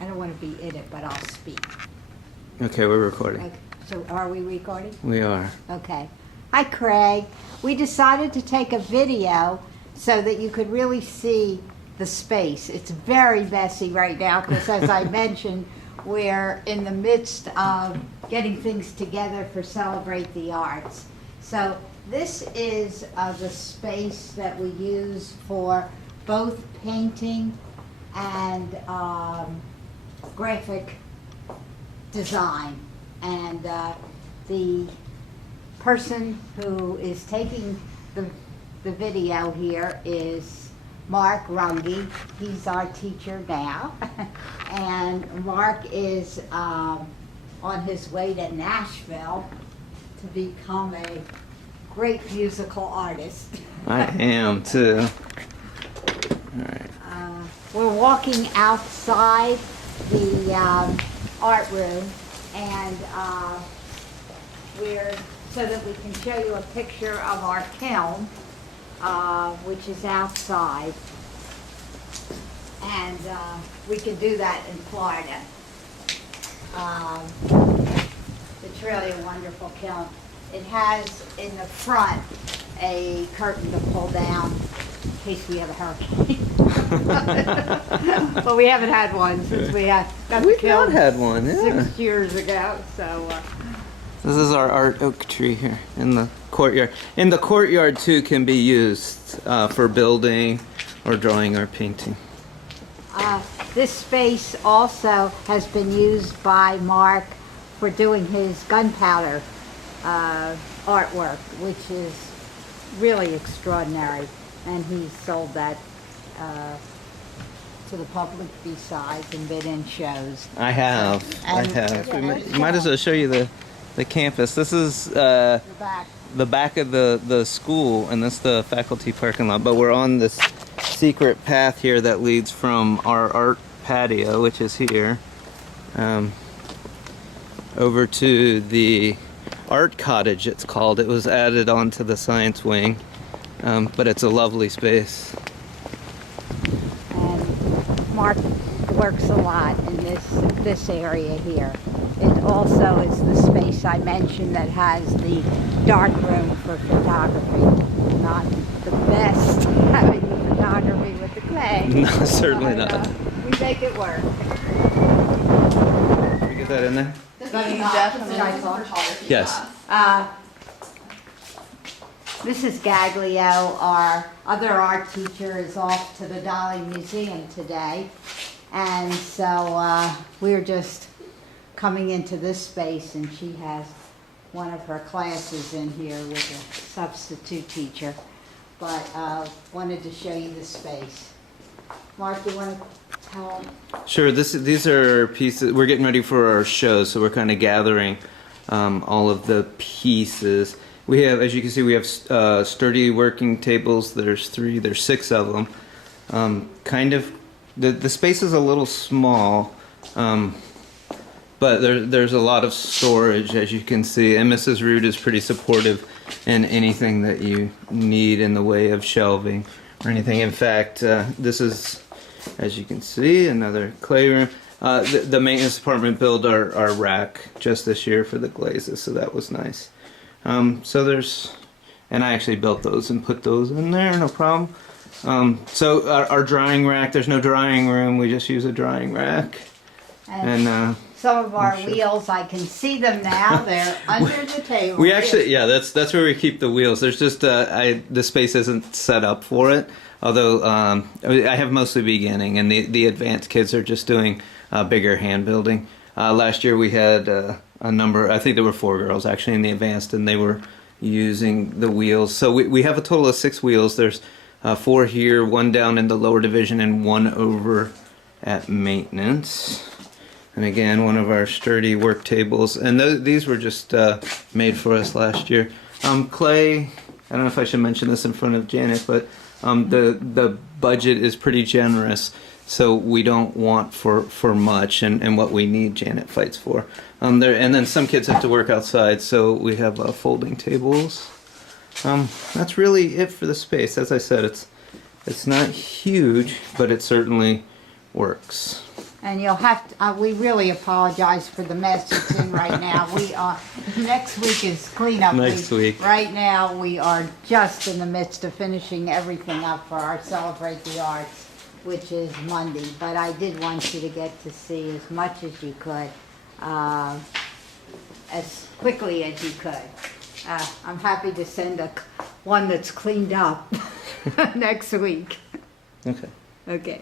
I don't want to be in it, but I'll speak. Okay, we're recording. Okay. So are we recording? We are. Okay. Hi, Craig. We decided to take a video so that you could really see the space. It's very messy right now because, as I mentioned, we're in the midst of getting things together for Celebrate the Arts. So this is the space that we use for both painting and graphic design. And the person who is taking the video here is Mark Runge. He's our teacher now. And Mark is on his way to Nashville to become a great musical artist. I am too. All right. We're walking outside the art room, and so that we can show you a picture of our kiln, which is outside, and we can do that in Florida. It's really a wonderful kiln. It has in the front a curtain to pull down in case we have a hurricane. But we haven't had one since we got the We've kiln not had one, yeah. 6 years ago. So This is our art oak tree here in the courtyard. And the courtyard too can be used for building or drawing or painting. this space also has been used by Mark for doing his gunpowder artwork, which is really extraordinary, and he sold that to the public besides and been in shows. I have. And- We might as well show you the campus. This is The back. the back of the school, and that's the faculty parking lot. But we're on this secret path here that leads from our art patio, which is here, over to the art cottage, it's called. It was added onto the science wing, but it's a lovely space. And Mark works a lot in this area here. It also is the space I mentioned that has the dark room for photography. Not the best having the photography with the clay. No, certainly but, not. We make it work. Can we get that in there? Definitely. Yes. Mrs. Gaglio, our other art teacher, is off to the Dolly Museum today. And so we're just coming into this space, and she has one of her classes in here with a substitute teacher. But wanted to show you the space. Mark, you want to tell them? Sure. These are pieces. We're getting ready for our show, so we're kind of gathering all of the pieces. We have, as you can see, we have sturdy working tables. There's 6 of them. Kind of, the space is a little small, but there's a lot of storage, as you can see. And Mrs. Root is pretty supportive in anything that you need in the way of shelving or anything. In fact, this is, as you can see, another clay room. The maintenance department built our rack just this year for the glazes, so that was nice. So there's, and I actually built those and put those in there, no problem. So our drying rack, there's no drying room, we just use a drying rack. And some of our sure. wheels, I can see them now. They're under the table. we actually, yeah, that's where we keep the wheels. There's just the space isn't set up for it. Although I have mostly beginning, and the advanced kids are just doing bigger hand building. Last year we had a number, I think there were 4 girls actually in the advanced, and they were using the wheels. So we have a total of 6 wheels. There's 4 here, 1 down in the lower division, and 1 over at maintenance. And again, one of our sturdy work tables. And these were just made for us last year. Clay, I don't know if I should mention this in front of Janet, but the budget is pretty generous. So we don't want for much, and what we need, Janet fights for. And then some kids have to work outside, so we have folding tables. That's really it for the space. As I said, it's not huge, but it certainly works. And you'll have to, we really apologize for the mess it's in right now. We are, next week is cleanup week. Next week. Right now, we are just in the midst of finishing everything up for our Celebrate the Arts, which is Monday. But I did want you to get to see as much as you could, as quickly as you could. I'm happy to send one that's cleaned up next week. Okay. Okay.